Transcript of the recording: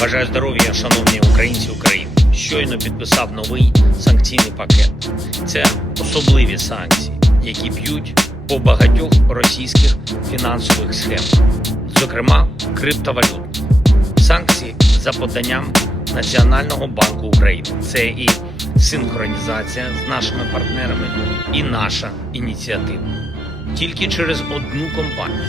Бажаю здоров'я, шановні українці України. Щойно підписав новий санкційний пакет. Це особливі санкції, які б'ють по багатьох російських фінансових схемах, зокрема криптовалют. Санкції за поданням Національного банку України. Це і синхронізація з нашими партнерами, і наша ініціатива. Тільки через одну компанію